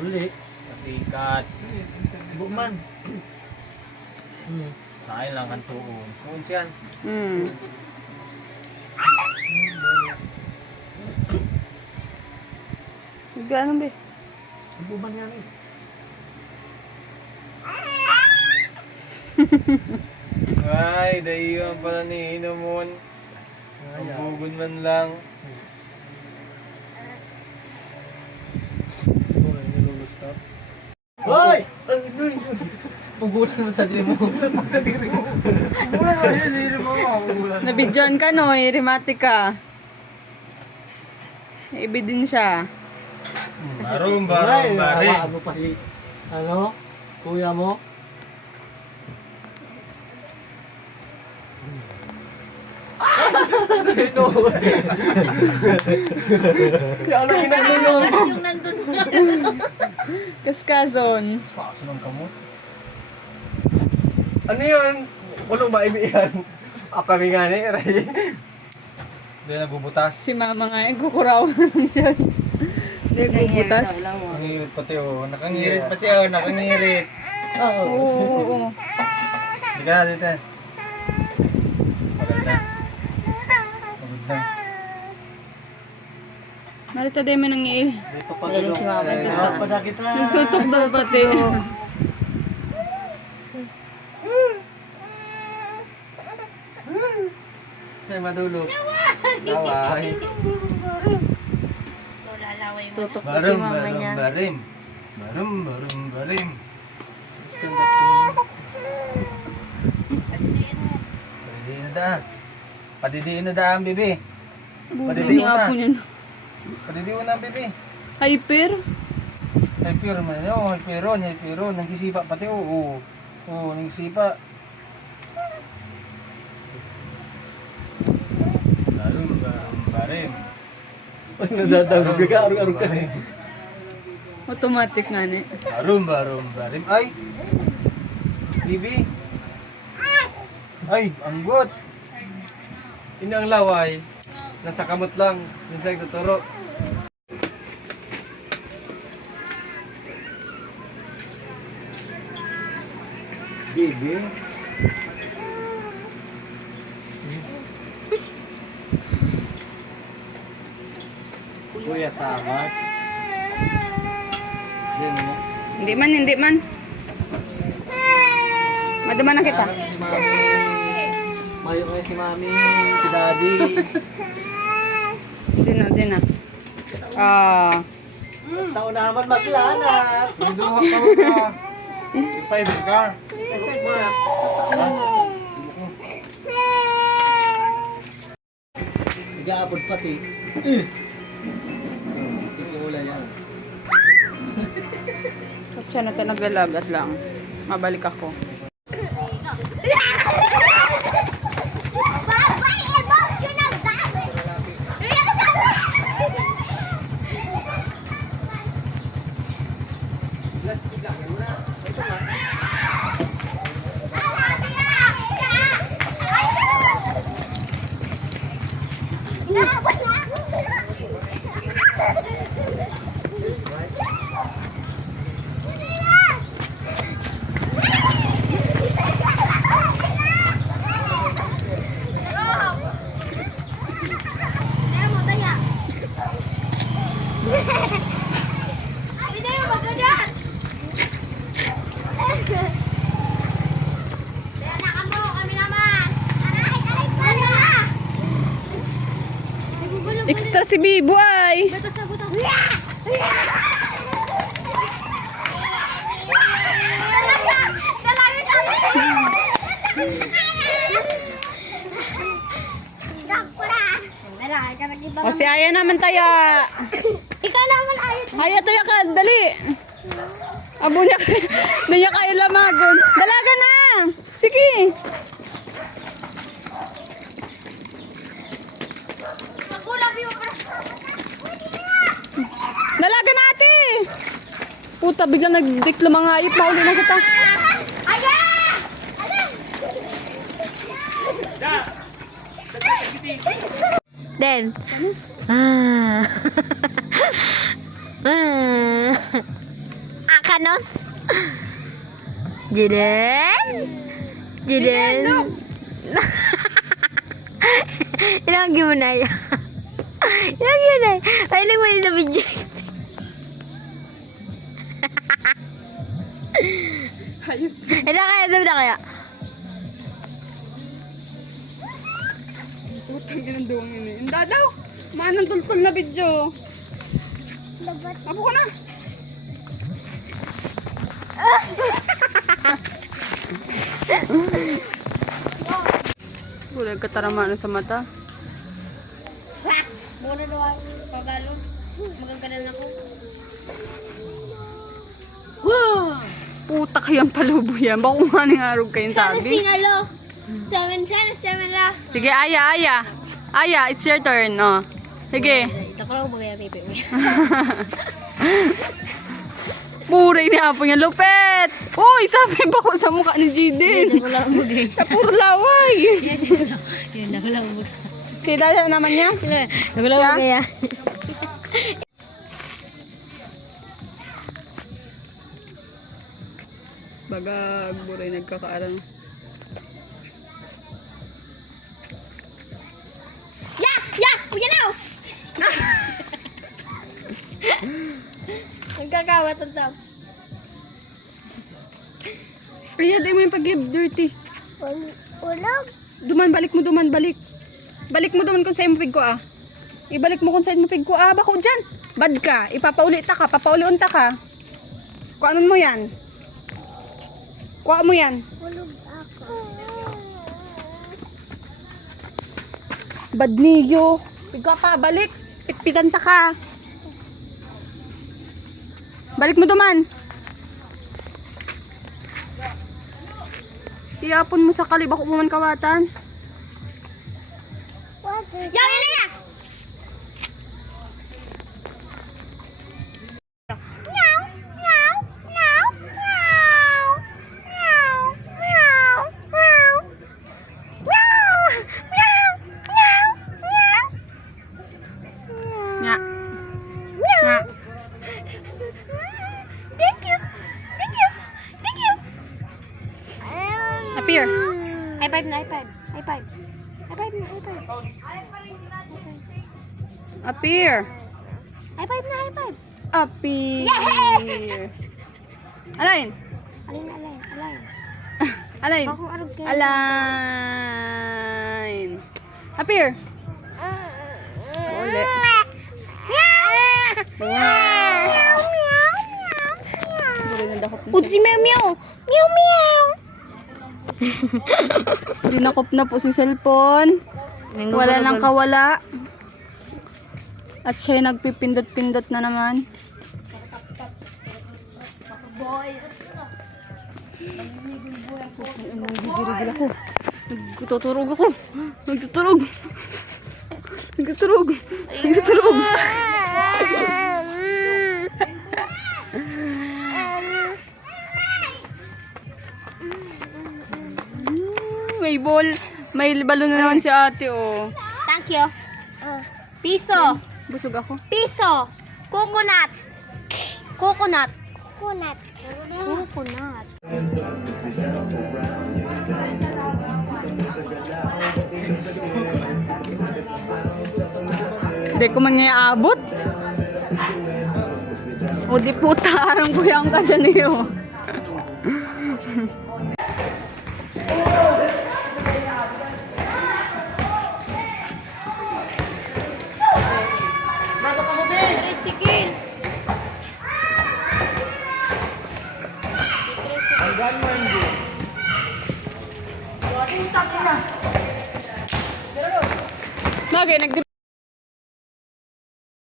Uli. Kasikat. Bukman. Kain lang kan tuon. Tuon siyan. Gano'n ba? Bukman yan eh. Ay, daiwan pala ni Inomon. Magbugod man lang. Hoy! Pugulan mo sa diri mo. Sa diri mo. Pugulan mo sa diri mo. Nabidyon ka no, rematic ka. May ebidensya. Barum, Ay, bari. hawaan mo pa si, ano, kuya mo. Yung nandun. Kaskazon. Paso ng kamot. Ano yun? Walang maibigan. Kami nga ni Ray. Hindi nagbubutas. Si mama nga, kukuraw na lang dyan. Hindi bubutas. Nakangirit pati oh. Nakangirit pati oh. Nakangirit. Oo. Oo. Hindi ka dito. Pagod na. Pagod na. Marita din mo nang Dito pa Magaling si mama. Pada kita. nagtutok daw pati. Sa'yo madulog. Laway. Lalaway mo. Tutok pati Barum, mama barum, niya. barim. Barum, barum, barim. Padidiin na daan. Padidiin na daan, bibi. Bubling niya na. po niya. Padidiin na, bibi. Hyper. Hyper man, hyperon. Nagisipa pati, oo. Oo, nagisipa. Barum, barum, barim. Nadatawag ka, arong-arong ka. Automatic nga ni. Barum, barum, barim. Ay! Bibi. Ay, anggot. Ini ang laway. Nasa kamot lang. Minsan tuturo. Bibi. Kuya Samat. Hindi man. Madaman na kita. Si Mami. Mayo kayo si Mami. Si Daddy. Di na. Ah. Tao naman maglanat. Duha ka mo ka. Five car. Nag-aabot pati. Ikuula yan. Siya na tayo naglalagat lang. Mabalik ako. Extra si Bibo ay. O si Aya naman taya. Ikaw naman ayot. Aya taya ka, dali. Abo niya kay, di niya kaya lamagon. Dalaga na. Sige. Magulap yung Dalaga na ate. Puta, biglang nagdiklo mga ayip. Mauli na kita. Aya! Den. Kanos. Jiden. Jiden. Ilang gimana ya? Ilang gimana? Paling mo yung sa video. Ilang kaya sabi na kaya? Putang inang duwang yun eh. Hindi daw. Manang tultol na video. Apo ka na. Wala kataramanan sa mata. Muna daw ako. Pagano. Magagalan ako. Puta kayang palubo yan. Baka kung anong arog kayong Sana sabi. sinalo. 7 la. Sige, Aya. Aya, it's your turn. Oh. Sige. Ito ko lang bagay pipi mo. Puray ni Apo niya. Lupet! Uy, sabi ba ko sa mukha ni Jiden? Wala mo din. Sa puro laway. Yan na wala mo. Si Dada naman niya. Wala mo kaya. Bagag, buray nagkakaaral. Kuya now. Nagkakawat ang tao. Kaya di mo yung pag-give dirty. Wala. Balik mo, balik. Balik mo kung saan mo pig ko ah. Ibalik mo kung saan mo pig ko ah. Bako dyan. Bad ka. Ipapauli ta ka. Papauli-unta ka. Kuanon mo yan. Kuha mo yan. Hulog ako. Bad niyo. Pig ka pa. Balik. Pitpitan ta ka. Balik mo duman. Iapon mo sa kalib ako puman kawatan. Yaw, Ilya! Nya. Nya. Thank you. Appear. High five na. Appear. High five. Appear. Alain. Alin. Alain. Ako arog ka. Alain. Appear. Uli. Buri na dakop na siya. Si Meow Meow. Meow. Dinakop na po si cellphone. Wala nang kawala. At siya nagpipindot-pindot na naman. Nagigirigil ako. Nagtuturog ako. Nagtuturog. May ball. May balon na naman si ate, oh. Thank you. Piso. Busog ako. Piso. Coconut. Hindi ko man niya abot. O di puta, arang kuyang ka dyan iyo. Sige. Bagay,